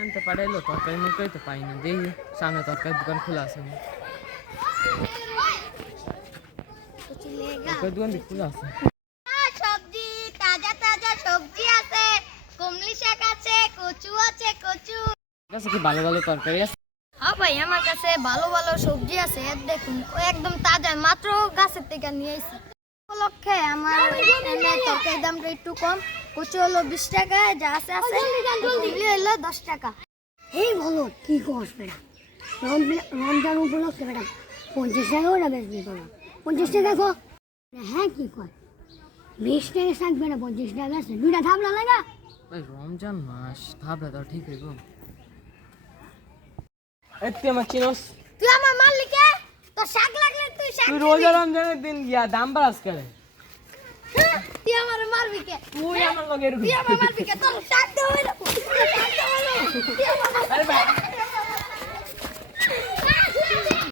আনতে পাঠাইলো তরকারি মুরকারি তো পাই না, দেখি সামনে তরকারি দোকান খোলা আছে, তরকারি দোকান খোলা আছে। সবজি তাজা তাজা সবজি আছে, কমলি শাক আছে, কচু আছে, কচু কাছে কি ভালো ভালো তরকারি আছে? হ্যাঁ ভাই, আমার কাছে ভালো ভালো সবজি আছে, দেখুন ও একদম তাজা, মাত্র গাছের থেকে নিয়ে এসেছি। উপলক্ষে আমার তরকারির দামটা একটু কম, কচু হলো 20 টাকা, যা আছে আছে, কমলি হলো 10 টাকা। এই বলো কি করছ বেটা, রমজান উপলক্ষে বেটা 50 টাকা ওরা বেচবি তোরা, 50 টাকা কো? হ্যাঁ কি কয় 20 টাকা শাক বেটা 50 টাকা বেচছে, দুইটা থামলা লাগা। ভাই রমজান মাস ভাবলে তো ঠিক হইব। তুই আমার চিনস? তুই আমার মালিকে তো শাক লাগলে তুই শাক তুই রোজা রমজানের দিন গিয়া দাম বাড়াস করে, তুই আমার মারবি কে? তুই আমার লগে এরকম তুই আমার মারবি কে? তোর শাক দেওয়া হইলো, আরে ভাই